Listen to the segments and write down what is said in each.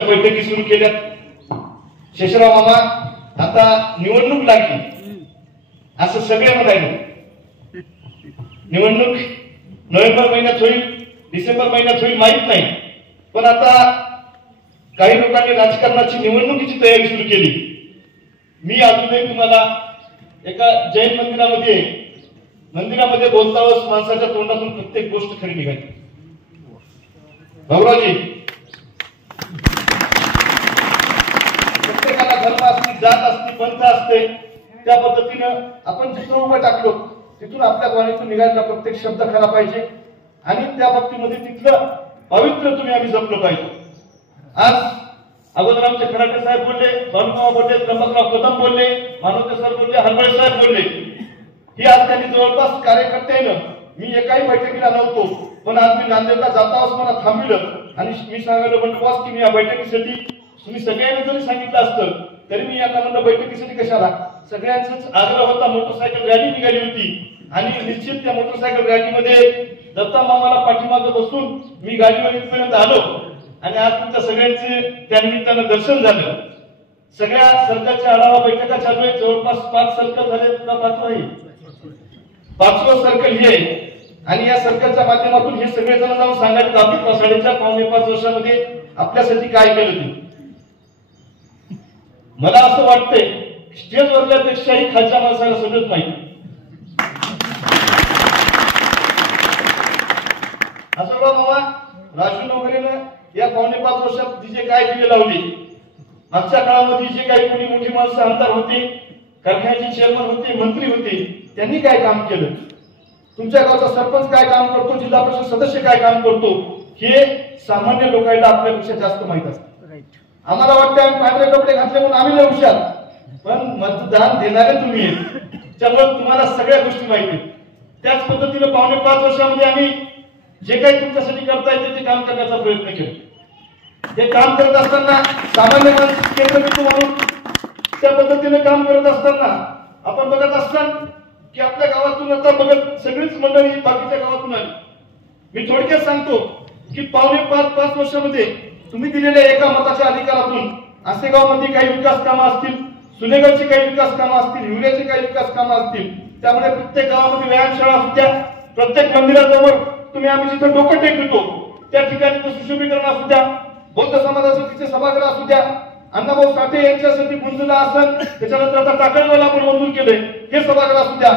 बैठकी सुरू केल्या। शेषराव मामा आता निवडणूक लागली असं सगळे म्हणाले। निवडणूक नोव्हेंबर महिन्यात होईल, डिसेंबर महिन्यात होईल माहित नाही, पण आता काही लोकांनी राजकारणाची निवडणुकीची तयारी सुरू केली। मी अजूनही तुम्हाला एका जैन मंदिरामध्ये बोलताच माणसाच्या तोंडातून प्रत्येक गोष्ट खरी निघाली। भाऊराजी, प्रत्येकाला धर्म असते, जात असते, पंथ असते, त्या पद्धतीनं आपण जिथून उभं टाकलो तिथून आपल्या वाणीतून निघायला प्रत्येक शब्द खरा पाहिजे आणि त्या बाबतीमध्ये तिथलं पवित्र तुम्ही आम्ही जपलं पाहिजे। आज अगोदर आमचे खराटे साहेब बोलले, भानुमामा बोलले, त्र्यंबकराव कदम बोलले, मानवते सर बोलले, हरबळे साहेब बोलले ही आज त्यांनी जवळपास कार्यकर्त्यानं मी एकाही बैठकीला नव्हतो, पण आज मी नांदेडला जाता असं मला थांबविलं आणि मी सांगायला म्हणतो बॉस की मी या बैठकीसाठी तुम्ही सगळ्यांनी जरी सांगितलं असतं तरी मी यांना म्हणलं बैठकीसाठी कशाला। सगळ्यांचाच आग्रह होता, मोटरसायकल रॅली निघाली होती आणि निश्चित त्या मोटरसायकल रॅलीमध्ये दत्ता मामाला पाठीमागे बसून मी गाडीवर इथपर्यंत आलो आणि आज तुमच्या सगळ्यांचे त्या निमित्तानं दर्शन झालं। सगळ्या सर्कलच्या आढावा बैठका चालू आहेत, जवळपास 5 सर्कल झाले, तुला 5 आहे, 5वं सर्कल हे आहे आणि या सर्कलच्या माध्यमातून हे सगळे जण जाऊन सांगायचे आपल्या 4.5 वर्षामध्ये आपल्यासाठी काय केलं ते। मला असं वाटतंय स्टेजवरल्यापेक्षाही खालच्या माणसाला सगळंच माहिती। असं मामा राजू नोकरीनं या 4.5 वर्षात जी जे काय दिवे लावली, मागच्या काळामध्ये जे काही कोणी मोठी माणसं आमदार होते, कारखान्याचे चेअरमन होते, मंत्री होते, त्यांनी काय काम केलं, तुमच्या गावचा सरपंच काय काम करतो, जिल्हा परिषद सदस्य काय काम करतो, हे सामान्य लोकांना आपल्यापेक्षा जास्त माहित असतं। आम्हाला वाटतं आम्ही पांढरे कपडे घातले म्हणून आम्ही लय हुशार, पण मतदान देणारे तुम्ही आहेत, त्यामुळे तुम्हाला सगळ्या गोष्टी माहिती। त्याच पद्धतीने 4.5 वर्षामध्ये आम्ही जे काही तुमच्यासाठी करता येते ते काम करण्याचा प्रयत्न केला। ते काम करत असताना सामान्य माणूस केंद्रबिंदू म्हणून त्या पद्धतीने काम करत असताना आपण बघत असताना की आपल्या गावातून आता बघत सगळीच मंडळी बाकीच्या गावातून आली। मी थोडक्यात सांगतो की 4.5 वर्षामध्ये तुम्ही दिलेल्या एका मताच्या अधिकारातून आसेगावमध्ये काही विकास कामं असतील, सुनेगावची काही विकास कामं असतील, हिवऱ्याची काही विकास कामं असतील, त्यामुळे प्रत्येक गावामध्ये व्यायामशाळा असत्या, प्रत्येक मंदिराजवळ तुम्ही आम्ही जिथे डोकं टेकतो त्या ठिकाणी सुशोभीकरण असू द्या, बौद्ध समाजाचं तिथे सभागृह असू द्या, अण्णाभाऊ साठे यांच्यासाठी गुंजला असेल, त्याच्यानंतर आता टाकळगावला आपण मंजूर केले हे सभागृह असू द्या,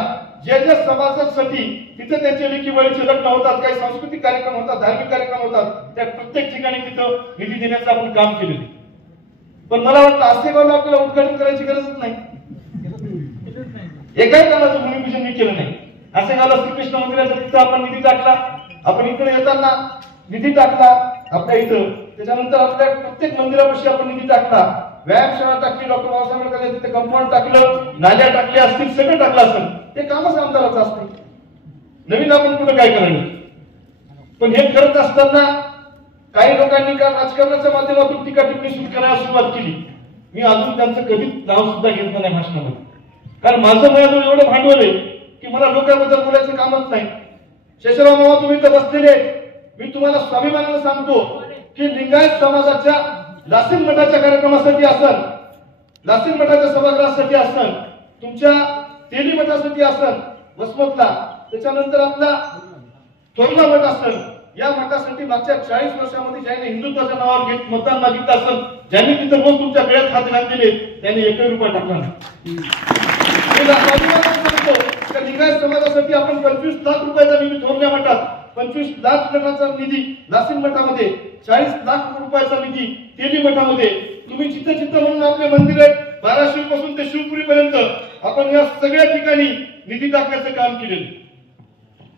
ज्या समाजासाठी तिथे त्यांचे लेखी वळीचे लग्न होतात, काही सांस्कृतिक कार्यक्रम होतात, धार्मिक कार्यक्रम होतात, त्या प्रत्येक ठिकाणी तिथं निधी देण्याचं आपण काम केलेलं। पण मला वाटतं आसेगावला आपल्याला उद्घाटन करायची गरजच नाही, एकाही कामाचं भूमिपूजन मी केलं नाही। आसेगावला श्रीकृष्ण मंदिराच्या तिथं आपण निधी टाकला, आपण इकडे येताना निधी टाकला आपल्या इथं, त्याच्यानंतर आपल्या प्रत्येक मंदिरापाशी आपण निधी टाकला, व्यायामशाळा टाकली, डॉक्टर बाबासाहेब आंबेडकर तिथे कंपाऊंड टाकलं, नाल्या टाकल्या असतील, सगळं टाकलं असेल, ते कामच आमदाराचं असतं, नवीन आपण कुठं काय करायचं। पण हे करत असताना काही लोकांनी का राजकारणाच्या माध्यमातून टीका टिप्पणी सुरू करायला सुरुवात केली। मी अजून त्यांचं कधीच नाव सुद्धा घेतलं नाही भाषणामध्ये, कारण माझं माझ्याजवळ एवढं भांडवल आहे की मला लोकांबद्दल बोलायचं कामच नाही। शेषराव मामा तुम्ही इथं बसलेले, मी तुम्हाला स्वाभिमानानं सांगतो की लिंगायत समाजाच्या लासीन मठाच्या कार्यक्रमासाठी असेल, लासीन मठाच्या सभागृहासाठी असेल, तुमच्या तेली मठासाठी असेल वसमतला, त्याच्यानंतर आपला थोरला मठ असेल, या मठासाठी मागच्या 40 वर्षामध्ये ज्यांनी हिंदुत्वाच्या नावावर घेत मतदान मागितलं असेल, ज्यांनी तिथं रोज तुमच्या गळ्यात हात घातलेले, त्यांनी 1 रुपया टाकला नाही। लिंगायत समाजासाठी आपण 25 लाख रुपयाचा निधी थोरल्या मठात, 25 लाख मठाचा निधी लासीन मठामध्ये, 40 लाख रुपयाचा निधी तेली मठामध्ये, तुम्ही जिथं जिथं म्हणून आपले मंदिर आहेत 12 पासून ते शिवपुरी पर्यंत आपण या सगळ्या ठिकाणी निधी टाकण्याचं काम केलेलं।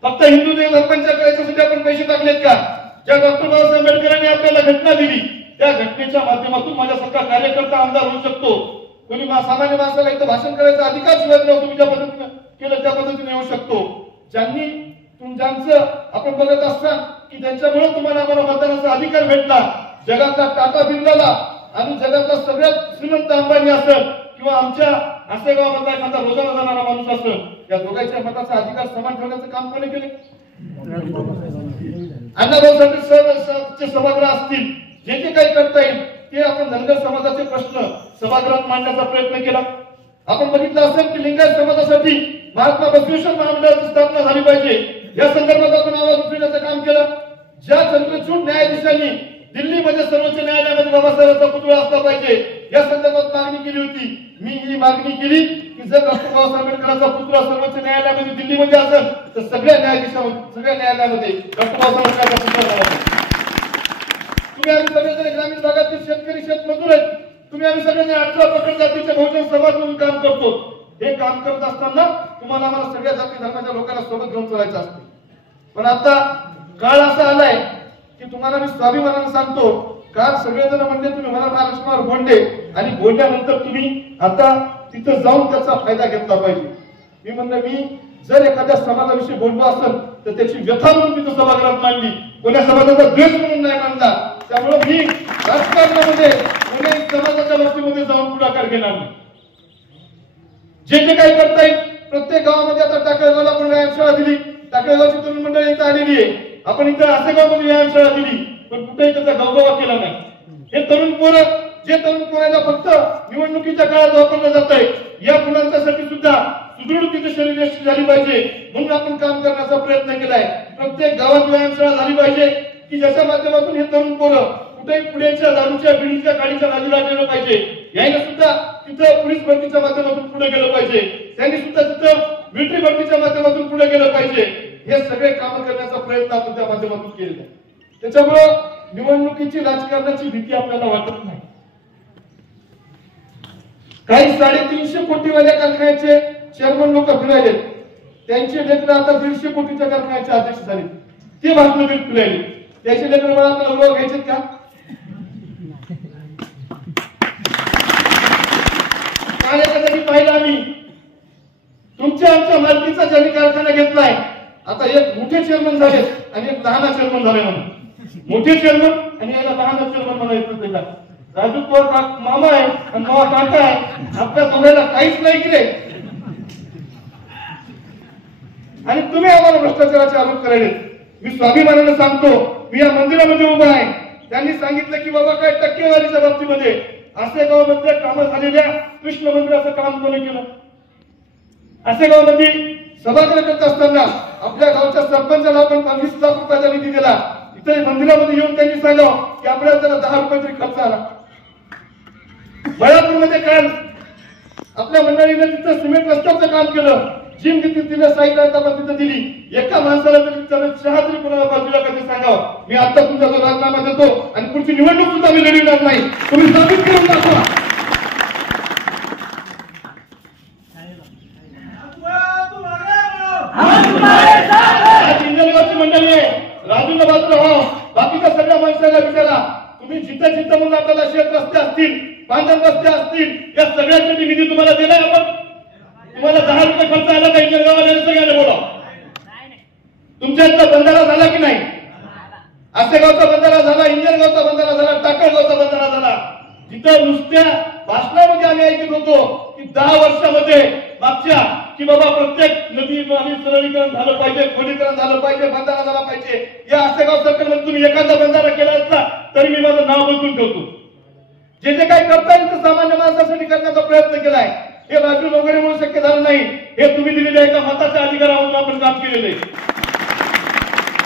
फक्त हिंदू धर्मांच्या करायच्यासाठी आपण पैसे टाकलेत का? ज्या डॉक्टर बाबासाहेब आंबेडकरांनी आपल्याला घटना दिली त्या घटनेच्या माध्यमातून माझ्यासारखा कार्यकर्ता आमदार होऊ शकतो, कोणी सामान्य माणसाला इथं भाषण करायचा अधिकार सुद्धा नव्हता, तुम्ही ज्या पद्धतीने केलं त्या पद्धतीने येऊ शकतो। ज्यांनी ज्यांचं आपण बघत असताना की त्यांच्यामुळे तुम्हाला आम्हाला मतदानाचा अधिकार भेटला, जगातला टाटा बिर्लाला आणि जगातला सगळ्यात श्रीमंत अंबानी असेल किंवा आमच्या आसेगावामधला एखादा रोजाना जाणारा माणूस असेल, या दोघांच्या मताचा अधिकार समान ठेवण्याचं काम कोणी केले? अण्णाभाऊ साठे सभागृह असतील, जे जे काही करता येईल ते आपण धनगर समाजाचे प्रश्न सभागृहात मांडण्याचा प्रयत्न केला. आपण बघितलं असेल की लिंगायत समाजासाठी महात्मा बसवेश्वर महामंडळाची स्थापना झाली पाहिजे या संदर्भात आपण आवाज उठवण्याचं काम केलं. ज्या चंद्रचूड न्यायाधीशांनी दिल्लीमध्ये सर्वोच्च न्यायालयामध्ये बाबासाहेबांचा पुतळा असला पाहिजे या संदर्भात मागणी केली होती. मी ही मागणी केली की जर डॉक्टर बाबासाहेब आंबेडकरांचा पुतळा सर्वोच्च न्यायालयामध्ये दिल्लीमध्ये असेल तर सगळ्या न्यायालयामध्ये डॉक्टर बाबासाहेब आंबेडकरांचा पुतळा झाला पाहिजे. तुम्ही आम्ही सगळेजण ग्रामीण भागातील शेतकरी शेतमजूर आहेत. तुम्ही आम्ही सगळेजण 18 प्रखर जातीचे बहुजन समाज म्हणून काम करतो. हे काम करत असताना तुम्हाला आम्हाला सगळ्या जाती धर्माच्या लोकांना सोबत घेऊन चालायचं असते. पण आता काळ असा आलाय की तुम्हाला मी स्वाभिमानाने सांगतो, काल सगळेजण म्हणले तुम्ही मराठा आरक्षणावर बोलले आणि बोलल्यानंतर तुम्ही आता तिथं जाऊन त्याचा फायदा घेतला पाहिजे. मी म्हणलं मी जर एखाद्या समाजाविषयी बोललो असेल तर त्याची व्यथा म्हणून तिथं सभागृहात मांडली, कोण्या समाजाचा द्वेष म्हणून नाही मांडला. त्यामुळे मी राजकारणामध्ये कोण्या समाजाच्या बाबतीमध्ये जाऊन पुढाकार घेणार नाही. जे काही करता येईल प्रत्येक गावामध्ये आता टाकळगावला आपण व्यायामशाळा दिली. टाकळगावची तरुण मंडळी इथं आलेली आहे. आपण इथं आसेगावमध्ये व्यायामशाळा दिली पण कुठेही त्याचा गवगवा केला नाही. हे तरुण पोरं जे तरुण पोरांना फक्त निवडणुकीच्या काळात वापरलं जात आहे या मुलांच्यासाठी सुद्धा सुदृढ तिथे शरीरयष्टी झाली पाहिजे म्हणून आपण काम करण्याचा प्रयत्न केलाय. प्रत्येक गावात व्यायामशाळा झाली पाहिजे की ज्याच्या माध्यमातून हे तरुण पोरं कुठेही पुण्याच्या दारूच्या बिडीच्या गाडीच्या नादी लागलेलं पाहिजे. याने सुद्धा तिथं पोलीस भरतीच्या माध्यमातून पुढे गेलं पाहिजे. त्यांनी सुद्धा तिथं मिलिटरी भरतीच्या माध्यमातून पुढे गेलं पाहिजे. हे सगळे काम करण्याचा प्रयत्न आपण त्या माध्यमातून केलेला आहे. त्याच्यामुळं निवडणुकीची राजकारणाची भीती आपल्याला वाटत नाही. काही 350 कोटीवाल्या कारखान्याचे चेअरमन लोक फिरायले, त्यांचे लेकर आता 150 कोटीच्या कारखान्याचे अध्यक्ष झाले. ते भाषण फिरायले, त्याचे लेकर मला आपल्याला ओळख घ्यायचे का? काल पाहिलं आम्ही तुमच्या आमच्या मालकीचा ज्यांनी कारखाना घेतलाय आता एक मोठे चेअरमन झाले आणि एक लहान चेअरमन झाले. म्हणून मोठे चेअरमन आणि याला लहान चेअरमन म्हणायचं. राजू पवार मामा आहे आणि मामा काका आहे. आपल्या समजायला काहीच नाही की रे. आणि तुम्ही आम्हाला भ्रष्टाचाराचे आरोप करायले. मी स्वाभिमानाने सांगतो मी या मंदिरामध्ये उभा आहे. त्यांनी सांगितलं की बाबा काय टक्केवारीच्या बाबतीमध्ये आसेगावमध्ये कामं झालेल्या कृष्ण मंदिराचं काम कोणी केलं? आसेगावमध्ये सभागृह करत असताना आपल्या गावच्या सरपंचाला आपण 20 लाख रुपयाचा निधी दिला. इथे मंदिरामध्ये येऊन त्यांनी सांगावं की आपल्याला त्याला 10 रुपये तरी खर्च आला. बळापूरमध्ये काल आपल्या मंडळीने तिथं सिमेंट रस्त्याचं काम केलं. जिम तिथं साईडला आपण तिथं दिली. एका माणसाला तरी त्याला 6 तरी कोणाला बाजूला कधी सांगावं मी आता तुमचा जो राजीनामा देतो आणि पुढची निवडणूक सुद्धा मी लढवणार नाही. तुम्ही साबित करून दाखवा. इंजनगावची मंडळी आहे. राजूला बाजूला व्हा. बाकीच्या सगळ्या माणसाला विचारा तुम्ही जिथं जिथं म्हणून आपल्याला शेत रस्ते असतील बांधण रस्ते असतील या सगळ्यासाठी निधी तुम्हाला दिलाय. आपण तुम्हाला 10 रुपये खर्च आला का? इंजनगावाला सगळ्यांना बोला. तुमच्या इथला बंधारा झाला की नाही? आसेगावचा बंधारा झाला, इंजनगावचा बंधारा झाला, टाकळगावचा बंधारा झाला. जिथं नुसत्या भाषणामध्ये आम्ही ऐकत होतो की 10 वर्षामध्ये मागच्या की बाबा प्रत्येक नदी आणि सरळीकरण झालं पाहिजे, खोलीकरण झालं पाहिजे, बंधारा झाला पाहिजे. या आसेगाव सरकारमध्ये तुम्ही एखादा बंधारा केला असला तरी मी माझं नाव बदलून ठेवतो. जे काही करता येईल ते सामान्य माणसासाठी करण्याचा प्रयत्न केलाय. हे राजू वगैरेमुळे शक्य झालं नाही. हे तुम्ही दिलेल्या एका मताच्या अधिकारावरून आपण काम केलेलं आहे.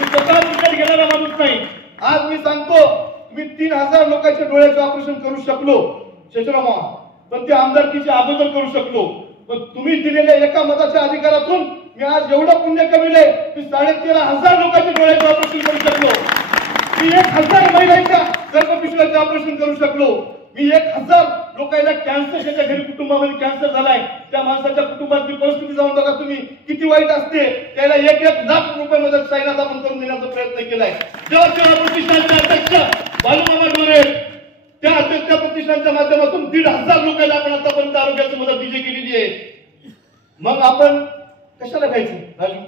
स्वतः विकत घेणारा माणूस नाही. आज मी सांगतो मी 3000 लोकांच्या डोळ्याचे ऑपरेशन करू शकलो शेषराव, पण ते आमदारकीच्या अगोदर करू शकलो. पण तुम्ही दिलेल्या एका मताच्या अधिकारातून मी आज एवढं पुण्य कमिले की 13,500 लोकांच्या डोळ्याचे ऑपरेशन करू शकलो. मी 1000 महिलांच्या गर्भपिशवीचे ऑपरेशन करू शकलो. मी 1000 लोकांना कॅन्सर ज्याच्या घरी कुटुंबामध्ये कॅन्सर झालाय त्या माणसाच्या कुटुंबातली परिस्थिती जाऊन बघा तुम्ही किती वाईट असते. त्याला 1 लाख रुपये मदत साईनाथ आपण करून देण्याचा प्रयत्न केलाय. जेव्हा प्रतिष्ठानचे अध्यक्ष बालूमामा डोरे त्या अध्यक्ष प्रतिष्ठानच्या माध्यमातून 1,500 लोकांना आपण आतापर्यंत आरोग्याची मदत दिली गेलेली आहे. मग आपण कशाला खायचं राजू?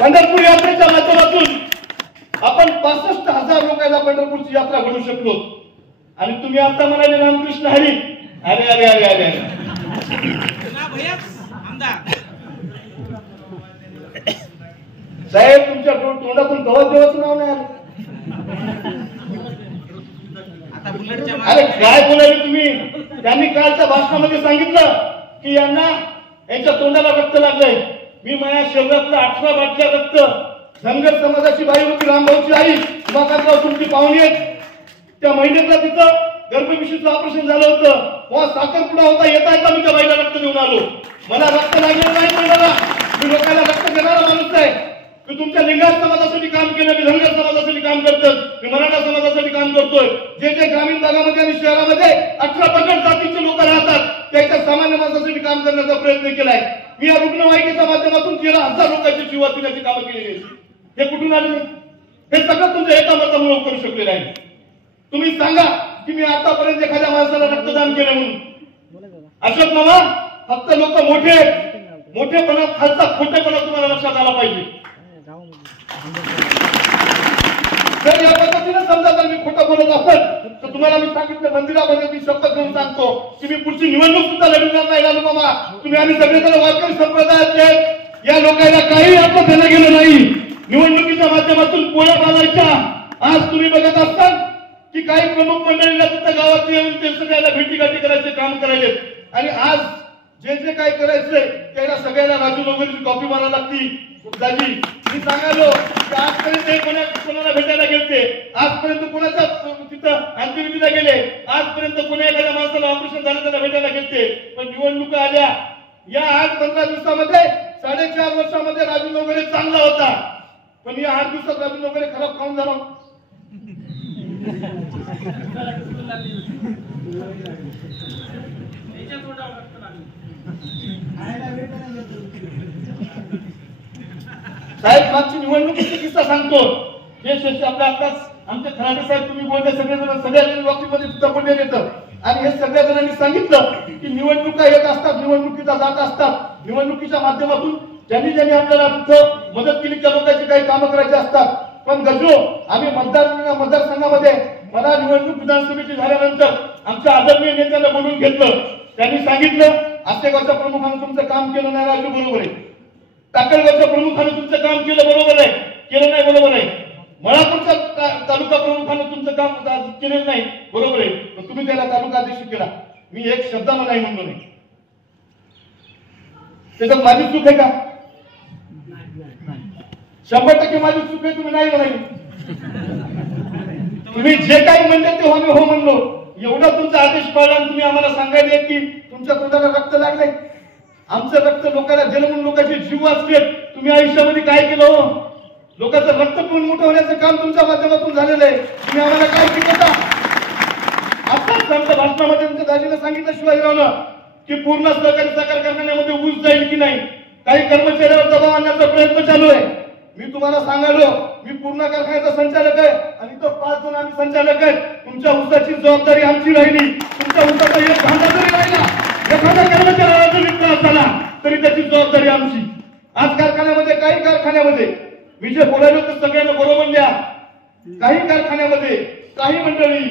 पंढरपूर यात्रेच्या माध्यमातून आपण 65,000 लोकांना पंढरपूरची यात्रा घडू शकलो. आणि तुम्ही आता म्हणाले रामकृष्ण हरी. अरे अरे अरे अरे साहेब तुमच्या तोंडातून गवत देवाचं नाव नाही आलं. अरे काय बोलायले तुम्ही? त्यांनी कालच्या भाषणामध्ये सांगितलं की यांच्या तोंडाला रक्त लागलंय. मी माझ्या शरीरातलं 18 बाटल्या रक्त धनगर समाजाची बाई होती, रामभाऊची आई उमाकांतराव तुमची पाहुणी आहेत. त्या महिन्यातला तिथं गर्भपिशवीचं ऑपरेशन झालं होतं. तेव्हा साखरपुडा होता, येता मी त्या बाईला रक्त देऊन आलो. मला रक्त लागलेलं नाही म्हणाला. मी लोकांना रक्त देणारा माणूस आहे. मी तुमच्या लिंगायत समाजासाठी काम केलं, मी धनगर समाजासाठी काम करतो, मी मराठा समाजासाठी काम करतोय. जे ग्रामीण भागामध्ये आणि शहरामध्ये 18 पगड जातीचे लोक राहतात त्याच्या सामान्य माणसासाठी काम करण्याचा प्रयत्न केलाय. मी या रुग्णवाहिकेच्या माध्यमातून 13,000 लोकांची जीव वाचवण्याची कामं केलेली. हे कुठून आले? हे सगळं तुमच्या एका मतामुळे करू शकलेलं आहे. तुम्ही सांगा की मी आतापर्यंत एखाद्या माणसाला रक्तदान केलं म्हणून. अशोक मामा, फक्त लोक मोठेपणा खालचा खोटेपणा तुम्हाला लक्षात आला पाहिजे. जर या पद्धतीने समजा जर मी खोटं बोलत असेल तर तुम्हाला मी सांगितलं, मंदिरामध्ये मी शपथ घेऊन सांगतो की मी पुढची निवडणूक सुद्धा लढवणार नाही. लालू मामा, तुम्ही आम्ही सगळेजण वारकरी संप्रदायाचे, या लोकांना काही आपलं देणं गेलं नाही. निवडणुकीच्या माध्यमातून पोळ्या बांधायच्या. आज तुम्ही बघत असताल की काही प्रमुख मंडळीला सुद्धा गावात येऊन ते सगळ्याला भेटीगाठी करायचे काम करायचे. आणि आज जे काय करायचंय त्याला सगळ्यांना राजू लोगोरीची कॉपी मारायला लागती. मी सांगालो की आजपर्यंत कोणाला भेटायला गेलते, आजपर्यंत कोणाच्या तिथं अंत्यविधीला गेले, आजपर्यंत कोणा एखाद्या माणसाला ऑपरेशन झालं त्याला भेटायला गेलते. पण निवडणुका आल्या. या 8-15 दिवसामध्ये 4.5 वर्षामध्ये राजू लोगोरे चांगला होता. पण या 8 दिवसात राजू लोगोरे खराब खाऊन झाला. साहेब, मागची निवडणुकीचा किस्सा सांगतो. हे आपल्या आताच आमचे खराडे साहेब तुम्ही बोलले, सगळ्या बाबतीमध्ये सुद्धा बोलले येतं. आणि हे सगळ्या जणांनी सांगितलं की निवडणुका येत असतात, निवडणुकीचा जात असतात. निवडणुकीच्या माध्यमातून ज्यांनी आपल्याला तिथं मदत केली त्या लोकांची काही कामं करायची असतात. पण गजो, आम्ही मतदारसंघामध्ये मला निवडणूक विधानसभेची झाल्यानंतर आमच्या आदरणीय नेत्यांना बोलून घेतलं. त्यांनी सांगितलं, आसेगावच्या प्रमुखानं तुमचं काम केलं नाही, राजू बरोबर आहे. टाकळगावच्या प्रमुखानं तुमचं काम केलं बरोबर आहे, केलं नाही बरोबर आहे. मळापूरच्या तालुका प्रमुखानं तुमचं काम केलेलं नाही बरोबर आहे. पण तुम्ही त्याला तालुका अध्यक्ष केला. मी एक शब्दानं नाही म्हणलो नाही. त्याच्यात माझी चूक आहे का? 100% माझी चूक आहे. तुम्ही नाही म्हणाली. तुम्ही जे काही म्हणले तेव्हा मी हो म्हणलो. एवढा तुमचा आदेश पाळला आणि तुम्ही आम्हाला सांगायले की तुमच्या तोंडाला रक्त लागले. आमचं रक्त लोकांना जन्मून लोकांचे जीव वाचले. तुम्ही आयुष्यामध्ये काय केलं हो? लोकांचं रक्त पिऊन मोठं होण्याचं काम तुमच्या माध्यमातून झालेलं आहे. तुम्ही आम्हाला काय शिकवता? आताच आमच्या भाषणामध्ये तुमच्या दाजीने सांगितलं शिवाजीरावनं की पूर्ण सहकारी साखर कारखान्यामध्ये ऊस जाईल की नाही. काही कर्मचाऱ्यावर दबाव आणण्याचा प्रयत्न चालू आहे. मी तुम्हाला सांगालो, मी पूर्ण कारखान्याचा संचालक आहे आणि तो 5 जण आम्ही संचालक आहेत. तुमच्या ऊसाची जबाबदारी आमची राहिली. तुमच्या ऊसाचा एक भांडा जरी राहिला, एखाद्या कर्मचाऱ्याला जरी त्रास झाला तरी त्याची जबाबदारी आमची. आज कारखान्यामध्ये, काही कारखान्यामध्ये मी जे बोलायलो तर सगळ्यांना बरोबर द्या. काही कारखान्यामध्ये काही मंडळी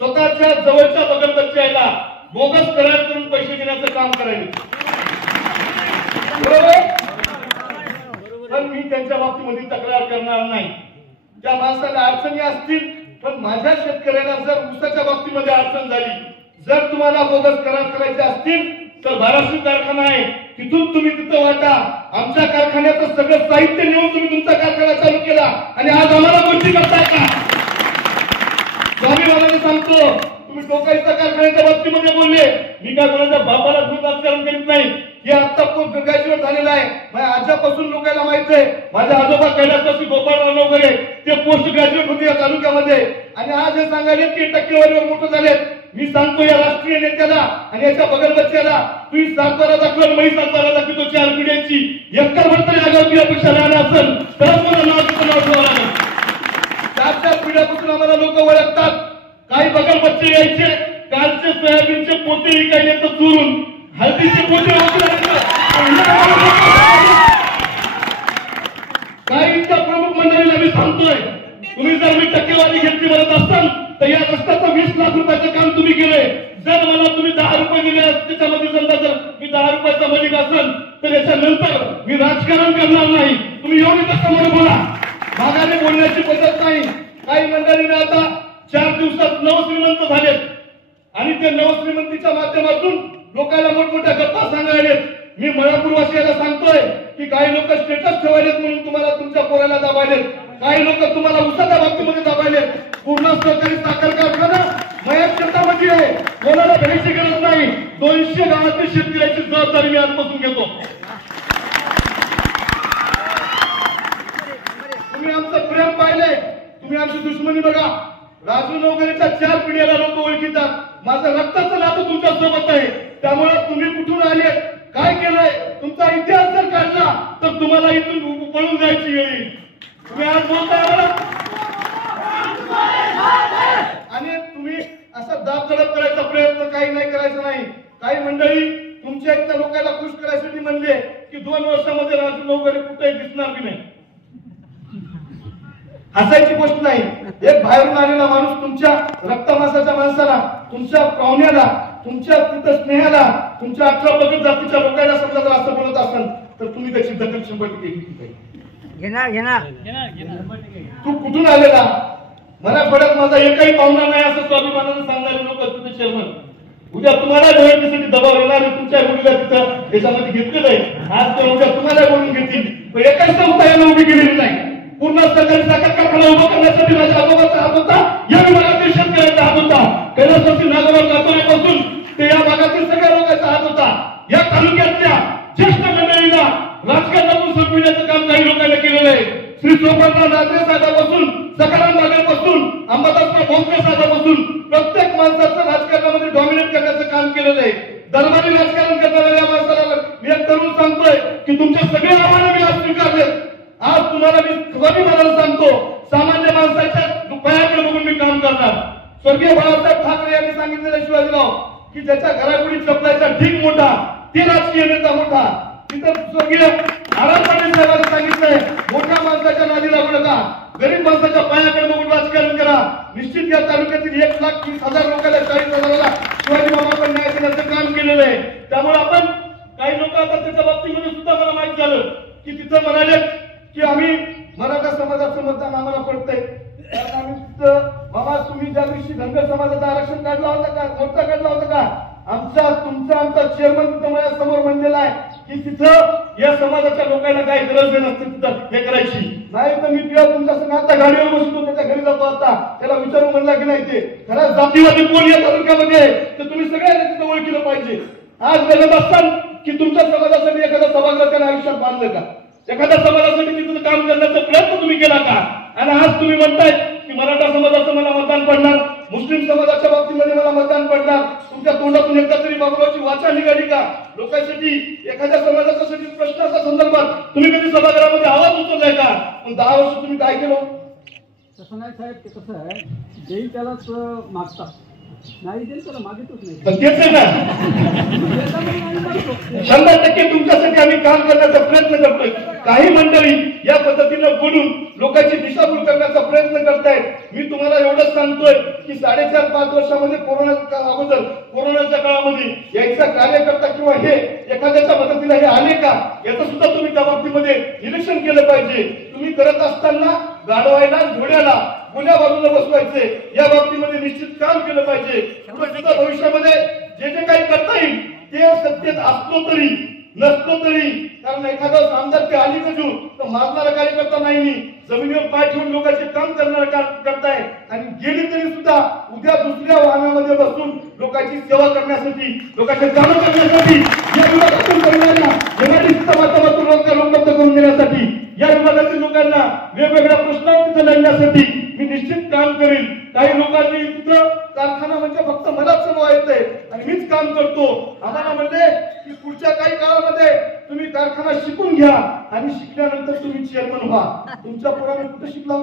स्वतःच्या जवळच्या बगलबच्च्याला बोगस करार करून पैसे देण्याचं काम करायचे. बरोबर. पण मी त्यांच्या बाबतीमध्ये तक्रार करणार नाही. त्या माणसाला अडचणी असतील, पण माझ्या शेतकऱ्याला जर ऊसाच्या बाबतीमध्ये अडचण झाली, जर तुम्हाला बोगस करार करायचे असतील तर बाराशे कारखाना आहे, तिथून तुम्ही तिथं वाटा. आमच्या कारखान्याचं सगळं साहित्य नेऊन तुम्ही तुमचा कारखाना चालू केला आणि आज आम्हाला गोष्टी करताय का? स्वामीवालाने सांगतो, तुम्ही टोकाईच्या कारखान्याच्या बाबतीमध्ये बोलले. मी काय कोणाच्या बापाला घेऊन राजकारण करीत नाही. हे आता पोस्ट ग्रॅज्युएट झालेला आहे. माझ्या आजोबापासून लोकांना माहित आहे. माझे आजोबा कैलासवासी गोपाळराव वगैरे ते पोस्ट ग्रॅज्युएट होते या तालुक्यामध्ये. आणि आज हे सांगायले की टक्केवारीवर मोठं झाले. मी सांगतो या राष्ट्रीय नेत्याला आणि याच्या बगलबच्च्याला, तुम्ही सातबारा दाखल, मी सातबारा दाखवतो 4 पिढ्यांची. एकर भरतरी आगावती अपेक्षा राहणार असेल तरच मला नाव ठेवावं लागेल. 4 पिढ्यापासून आम्हाला लोक ओळखतात. काही बगलबच्चे यायचे, कालचे सोयाबीनचे पोते विकायले तर चोरून, हळदीचे पोते काहींच्या प्रमुख मंडळीला मी सांगतोय, तुम्ही जर मी टक्केवारी घेतली म्हणत असाल तर या रस्त्याचं 20 लाख रुपयाचं काम तुम्ही केलंय. जर मला तुम्ही 10 रुपये दिले, त्याच्यामध्ये समजा जर मी 10 रुपयाचा मालिक असेल तर याच्यानंतर मी राजकारण करणार नाही. तुम्ही एवढी कष्टामुळे बोला. मागाने बोलण्याची पद्धत नाही. काही मंडळीने आता 4 दिवसात नवश्रीमंत झालेत आणि ते नवश्रीमंतीच्या माध्यमातून लोकांना मोठमोठ्या गप्पा सांगायलेत. मी मळापूरवासियाला सांगतोय की काही लोक स्टेटस ठेवायलेत म्हणून तुम्हाला तुमच्या पोराला दाबायलेत, काही लोक तुम्हाला उसाच्या बाबतीमध्ये दाबायलेत. पूर्ण सहकारी साखर कारखाना मयात शेतामध्ये आहे, कोणाला भ्यायची गरज नाही. 200 गावातील शेतकऱ्याची जबाबदारी मी आजपासून घेतो. तुम्ही आमचं प्रेम पाहिले, तुम्ही आमची दुश्मनी बघा. राजू नवकरीच्या 4 पिढ्याला लोक ओळखीतात. माझं रक्ताचं नातं तुमच्या सोबत आहे. त्यामुळे तुम्ही कुठून आले, काय केलंय, तुमचा इतिहास जर काढला तर तुम्हाला इथून पळून जायची वेळ येईल. तुम्ही आज बोलताय मला आणि तुम्ही असं दाब दडप करायचा प्रयत्न काही नाही करायचा नाही. काही मंडळी तुमच्या इथल्या लोकांना खुश करायसाठी म्हणले की 2 वर्षामध्ये राजू नवकरी कुठेही दिसणार की नाही. हसायची गोष्ट नाही. एक बाहेरून आलेला माणूस तुमच्या रक्तमासाच्या माणसाला, तुमच्या पाहुण्याला, तुमच्या तिथं स्नेहाला, तुमच्या 18 पगड जातीच्या लोकांना समजा जर असं बोलत असाल तर तुम्ही त्याची दखल 100% घेतली. तू कुठून आलेला, मला पडत माझा एकही पाहुणा नाही असं स्वाभिमानाने सांगणारे लोक तुझे चेअरमन. उद्या तुम्हाला निवडणुकीसाठी दबाव येणार, तुमच्या मुलीला तिथं देशामध्ये घेतलेलं आहे. आज तर उद्या तुम्हाला बोलून घेतील, पण एकाच संस्था याला उभी केलेली नाही. पूर्ण सहकारी साखर कारखाना उभा करण्यासाठी माझ्या आजोबाचा हात होता, या विभागातील शेतकऱ्यांचा हात होता. कैलासवासी नागोबा कातोरेपासून ते या भागातील सगळ्या लोकांचा हात होता. या तालुक्यातल्या ज्येष्ठ मंडळीला राजकारणातून संपविण्याचं काम काही लोकांनी केलेलं आहे. श्री सोपानराव नागरे साहेबांपासून, सकाराम बागेपासून, अंबादासराव भोसले साहेबांपासून प्रत्येक माणसाचं राजकारणामध्ये डॉमिनेट करण्याचं काम केलेलं आहे. दरबारी राजकारण करणाऱ्या या माणसाला मी एक तरुण सांगतोय की तुमचे सगळे आव्हानं मी आज स्वीकारलेत. आज तुम्हाला मी स्वाभिमानाने सांगतो, सामान्य माणसाच्या पायाकडे बघून मी काम करणार. स्वर्गीय बाळासाहेब ठाकरे यांनी सांगितलेलं शिवाजीराव की ज्याच्या घरापुढी चपलाचा ढीग मोठा ते राजकीय नेता मोठा. तिथं स्वर्गीय नारायण पाटील साहेबांनी सांगितलंय मोठ्या माणसाच्या नादी लागू नका, गरीब माणसाच्या पायाकडे बघून राजकारण करा. निश्चित या तालुक्यातील 1,30,000 लोकांना 40,000ला शिवाजी बाबांकडे न्याय देण्याचं काम केलेलं आहे. त्यामुळे आपण काही लोक आता त्याच्या बाबतीमध्ये सुद्धा मला माहित झालं की तिथं म्हणाले की आम्ही मराठा समाजाचं मतदान आम्हाला पडतंय, कारण आम्ही तिथं बाबा तुम्ही ज्या दिवशी धनगर समाजाचं आरक्षण काढला होता का, मोर्चा काढला होता का, आमचा चेअरमन तिथं माझ्या समोर म्हणलेला आहे की तिथं या समाजाच्या लोकांना काही गरज नसते तिथं हे करायची नाही. तर मी तुमच्या संग आता गाडीवर बसतो, त्याच्या घरी जातो, आता त्याला विचारू म्हणला की नाही ते खरा जातीवादी कोण या तालुक्यामध्ये आहे तर तुम्ही सगळ्यांना तिथं ओळखलं पाहिजे. आज बघत असताल की तुमच्या समाजासाठी एखादा सभागृह त्याने आयुष्यात बांधलं का, एखाद्या समाजासाठी तिथं काम करण्याचा प्रयत्न तुम्ही केला का. आणि आज तुम्ही म्हणताय की मराठा समाजाचं मला मतदान पडणार, मुस्लिम समाजाच्या बाबतीमध्ये मला मतदान पडणार. तुमच्या तोंडातून एकदा तरी बाबूरावची वाचा निघाली का लोकांसाठी, एखाद्या समाजासाठी प्रश्नाच्या संदर्भात तुम्ही कधी सभागृहामध्ये आवाज उचललाय का. पण 10 वर्ष तुम्ही काय केलं. तसं नाही साहेब, ते कसं आहे देईल त्यालाच मागतात, नाही देईल त्याला मागितच नाही. पण तेच आहे ना, 100% तुमच्यासाठी आम्ही काम करण्याचा प्रयत्न करतोय. काही मंडळी या पद्धतीने बोलून लोकांची दिशाभूल करण्याचा प्रयत्न करतायत. मी तुम्हाला एवढंच सांगतोय की 4.5-5 वर्षामध्ये कोरोनाच्या अगोदर, कोरोनाच्या काळामध्ये याचा कार्यकर्ता किंवा हे एखाद्याच्या मदतीला हे आले का याचं सुद्धा तुम्ही त्या बाबतीमध्ये निरीक्षण केलं पाहिजे. तुम्ही करत असताना गाडवायला, घोड्याला गुन्ह्या बाजूला बसवायचे या बाबतीमध्ये निश्चित काम केलं पाहिजे. भविष्यामध्ये जे जे काही करता येईल ते सत्तेत असलो तरी नसलो तरी, कारण एखादा आमदार ते आली का तर मारणारा कार्यकर्ता नाही, जमिनीवर पाय ठेवून लोकांचे काम करणारा करताय. आणि गेली तरी सुद्धा उद्या दुसऱ्या वाहनामध्ये बसून लोकांची सेवा करण्यासाठी, लोकांचे काम करण्यासाठी, या विभागातून करणाऱ्या मराठीच्या माध्यमातून रोजगार उपलब्ध करून देण्यासाठी, या विभागातील लोकांना वेगवेगळ्या प्रश्नांवर तिथं लढण्यासाठी मी निश्चित काम करेल. काही लोकांनी तिथं कारखाना म्हणजे फक्त मलाच चालवा येते आणि मीच काम करतो. आम्हाला म्हणले की पुढच्या काही काळामध्ये तुम्ही कारखाना शिकून घ्या आणि शिकल्यानंतर तुम्ही चेअरमन व्हा. तुमच्या पोराने कुठे शिकला,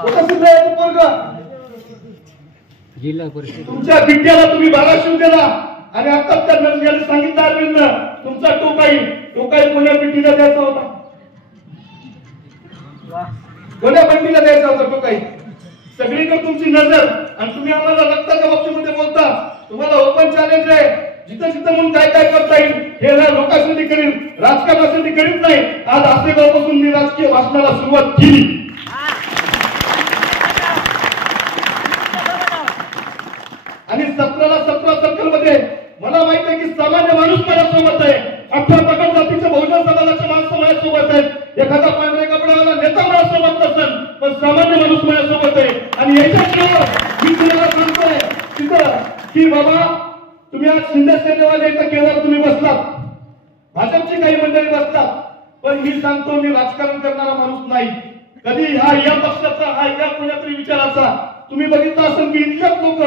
कुठं शिकलाय पोरगा. जिल्हा परिषद तुमच्या विद्याला तुम्ही 1200 दिला आणि आता त्या नंद्याने सांगितलं अरविंद तुमचा टोकाई कोण्या पिढीला द्यायचा होता, कोण्या बंडीला द्यायचा होता टोकाई. सगळीकडे तुमची नजर आणि तुम्ही आम्हाला रक्ताच्या बाबतीमध्ये बोलता. तुम्हाला ओपन चॅलेंज आहे, जिथं जिथं म्हणून काय काय करता येईल हे लोकांसाठी करील, राजकारणासाठी करीत नाही. आज आसेगावपासून मी राजकीय भाषणाला सुरुवात केली. पक्षामध्ये मला माहित आहे की सामान्य माणूस माझ्यासोबत आहे, अठरा पगड जातीच्या बहुजन समाजाच्या माणसं माझ्यासोबत आहेत, एखादा पांढरे कपड्यावाला नेता माझ्यासोबत नसेल पण सामान्य माणूस माझ्यासोबत आहे. आणि याच्याशिवाय मी तुम्हाला सांगतोय तिथं की बाबा तुम्ही आज शिंदे सेनेवाले इथं केवळ तुम्ही बसलात, भाजपची काही मंडळी बसतात, पण मी सांगतो मी राजकारण करणारा माणूस नाही कधी. हा या पक्षाचा हा या कोणातरी विचाराचा. तुम्ही बघितलं असेल की इतक्याच लोक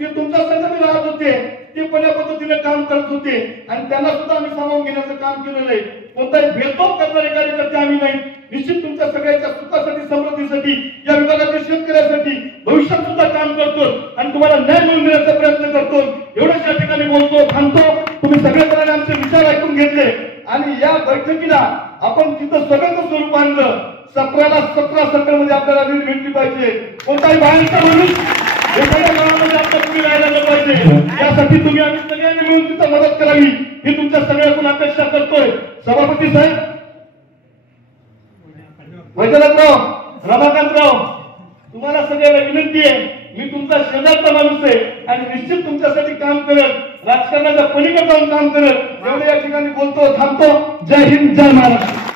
ते तुमच्या संघाने राहत होते, ते कोण्या पद्धतीने काम करत होते आणि त्यांना सुद्धा आम्ही सामावून घेण्याचं काम केलेलं आहे. कोणताही भेदभाव करणारे कार्यकर्ते आम्ही नाही. निश्चित तुमच्या सगळ्यांच्या सुखासाठी समृद्धीसाठी या विभागातील शेतकऱ्यांसाठी भविष्यात सुद्धा काम करतो आणि तुम्हाला न्याय मिळवून देण्याचा प्रयत्न करतो. एवढंच या ठिकाणी बोलतो, थांबतो. तुम्ही सगळ्यांनी आमचे विचार ऐकून घेतले आणि या बैठकीला आपण तिथं सगळ्यांचं स्वरूप आणलं. 17ला 17 सर्कलमध्ये आपल्याला रीड भेटली पाहिजे. कोणताही बाहेरचा माणूस एखाद्या गावामध्ये आपल्या तुम्ही राहायला पाहिजे. यासाठी तुम्ही आम्ही सगळ्यांनी मिळून तिथं मदत करावी ही तुमच्या सगळ्याकडून अपेक्षा करतोय. सभापती साहेब, वैजनाथराव, रमाकांतराव, तुम्हाला सगळ्याला विनंती आहे, मी तुमचा शेजारचा माणूस आहे आणि निश्चित तुमच्यासाठी काम करेल, राजकारणाच्या पलीकडे जाऊन काम करेल. एवढे या ठिकाणी बोलतो, थांबतो. जय हिंद, जय महाराष्ट्र.